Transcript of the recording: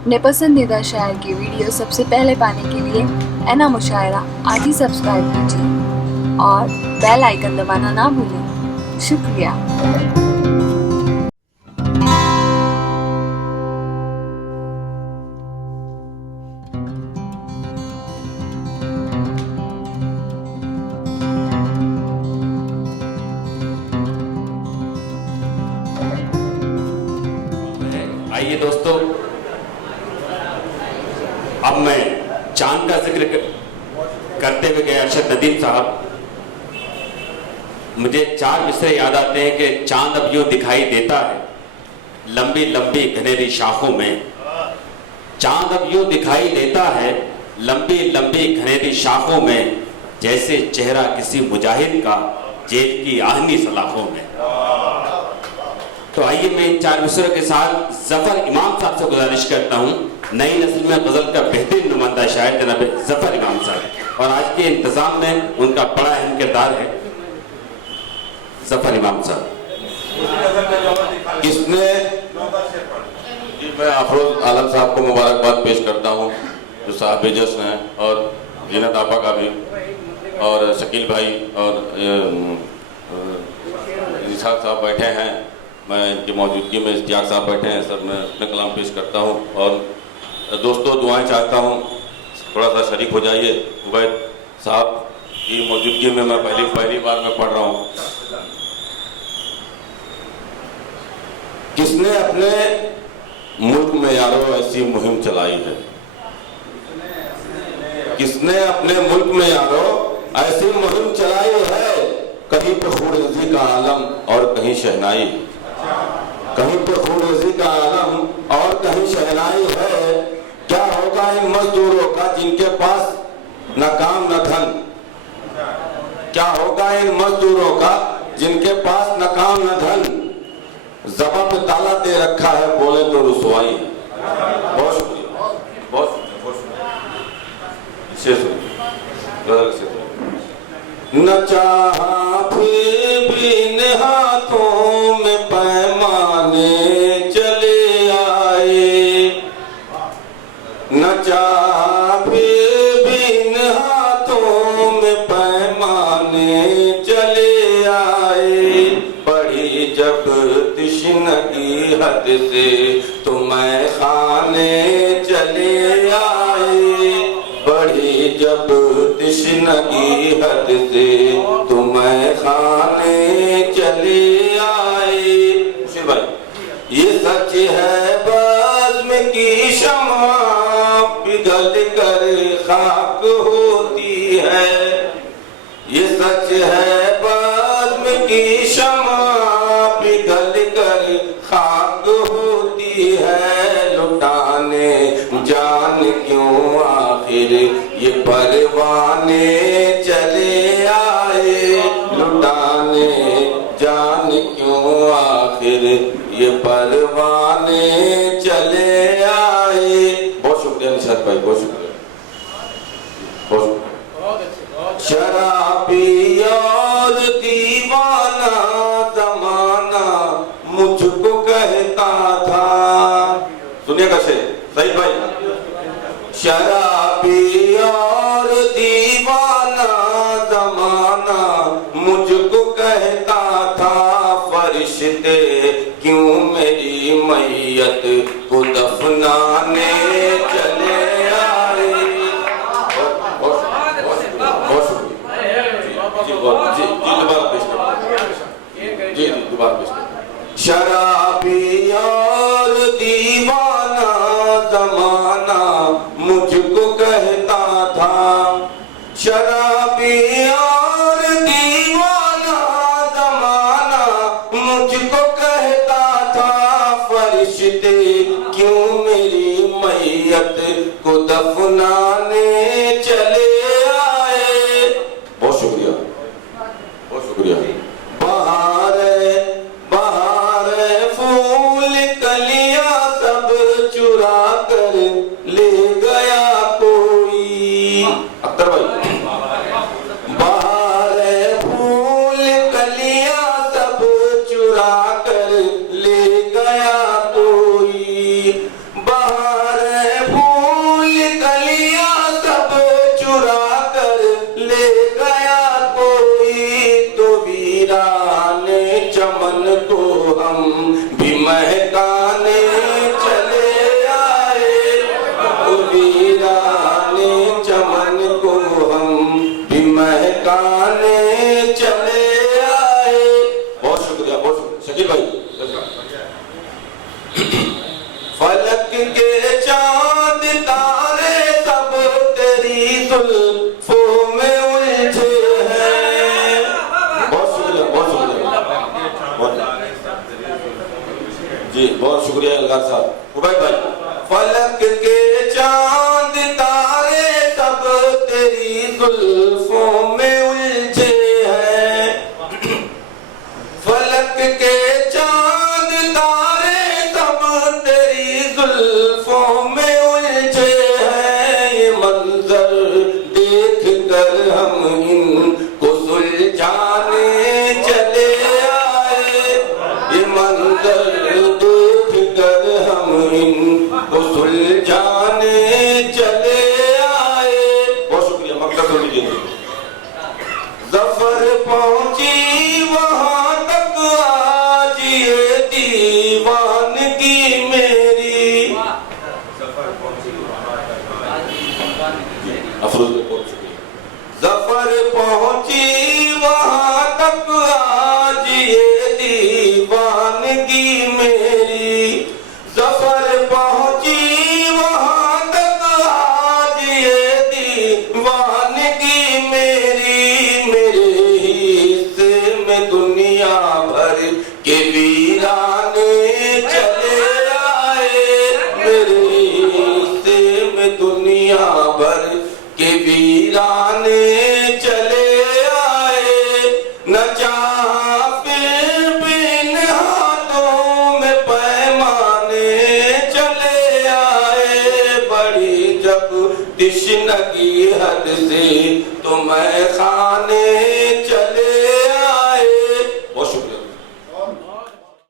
अपने पसंदीदा शायर की वीडियो सबसे पहले पाने के लिए एना मुशायरा आज ही सब्सक्राइब कीजिए और बेल आइकन दबाना ना भूलें। शुक्रिया। आइए दोस्तों, अब मैं चांद का जिक्र करते हुए गए अरशद नदीम साहब, मुझे 4 मिसरे याद आते हैं कि चांद अब यूं दिखाई देता है लंबी लंबी घनेरी शाखों में। चांद अब यूं दिखाई देता है लंबी लंबी घनेरी शाखों में, जैसे चेहरा किसी मुजाहिद का जेल की आहनी सलाखों में। तो आइए मैं इन 4 मिसरों के साथ जफर इमाम साहब से गुजारिश करता हूँ, नई नस्ल में गजल का बेहतरीन नुमाइंदा शायर जनाब जफर इमाम साहब, और आज के इंतजाम में उनका बड़ा अहम किरदार है। जफर इमाम साहब। किसने मैं अफरोज आलम साहब को मुबारकबाद पेश करता हूँ जो साहब जश्न हैं, और जीनत आपा का भी, और शकील भाई और इशाक साहब बैठे हैं। मैं इनकी मौजूदगी में इश्तियाक साहब बैठे हैं, सब मैं अपने कलाम पेश करता हूँ। और दोस्तों दुआएं चाहता हूँ, थोड़ा सा शरीक हो जाइए। उबैद साहब की मौजूदगी में मैं पहली बार मैं पढ़ रहा हूँ। किसने अपने मुल्क में यारो ऐसी मुहिम चलाई है? किसने अपने मुल्क में यारो ऐसी मुहिम चलाई है? कहीं पे खून का आलम और कहीं शहनाई, कहीं पे खून का आलम और कहीं शहनाई है। क्या होगा इन मजदूरों का जिनके पास न काम न धन? क्या होगा इन मजदूरों का जिनके पास न काम न धन? ज़बान पे ताला दे रखा है, बोले तो रुसवाई। बहुत शुक्रिया, बहुत शुक्रिया। न चाहा फिर भी इन हाथों में पैमाने चले आए, न चाहा फिर भी इन हाथों में पैमाने चले आए। बड़ी जब तिश्नगी हद से तो मैं खाने चले आए, बड़ी जब तिश्नगी हद से तो मैं खाने चले आए। भाई ये सच है बज़्म की शम्मा पिघल कर खाक होती है। ये सच है बज़्म की शम्मा पिघल कर खाक होती है। लुटाने जान क्यों आखिर ये परवाने चले आए, लुटाने जान क्यों आखिर ये परवाने चले आए। बहुत शुक्रिया निशात भाई, बहुत शुक्रिया, बहुत शुक्रिया। शराबी और दीवाना जमाना मुझको कहता था, सुनिएगा शेर सही भाई। शराबी और दीवाना जमाना मुझको कहता था, फरिश्ते क्यों मेरी मैयत को दफनाने चले आए। बहुत शुक्रिया जी, दोबारा पेश करो जी, दोबारा पेश करो। शराबी और दीवाना जमाना मुझको कहता था, शराबी और दीवाना जमाना मुझको कहता था, फरिश्ते क्यों मेरी मैयत को दफनाने चले आए। बहुत शुक्रिया, बहुत शुक्रिया। बहार फूल कलियां सब चुरा कर ले गया कोई। अख्तर भाई, बहार फूल कलियां सब चुरा कर ले गया कोई, बहार के चांद तारे सब तेरी जुल्फों में उलझे हैं। बहुत शुक्रिया, बहुत शुक्रिया, जी बहुत शुक्रिया अलगार साहब। उबैद भाई, फलक के चांद तारे सब तेरी जुल्फों में उलझे हैं। फलक के चांद तारे सब तेरी जुल्फों में उलझे हैं। ये मंजर देख कर हम इनको सुलझाने चले आए। ये मंजर देख कर हम इनको सुलझाने चले आए। बहुत शुक्रिया, मकसद सुन लीजिए। जफर पहुंची वहां तक आज ये दीवानगी मेरी। अफरोज बहुत शुक्रिया। जफर पहुंची वहां तक आज ये दीवानगी मेरी। जफर पहुंची वहां तक आज ये दीवानगी मेरी। मेरे हिस्से में दुनिया भर के वीराने चले आए। मेरे हिस्से में दुनिया भर के वीराने चले आए। न चाहा फिर बिन हाथों में पैमाने चले आए। बड़ी जब तिश्नगी हद से तो मैं खाने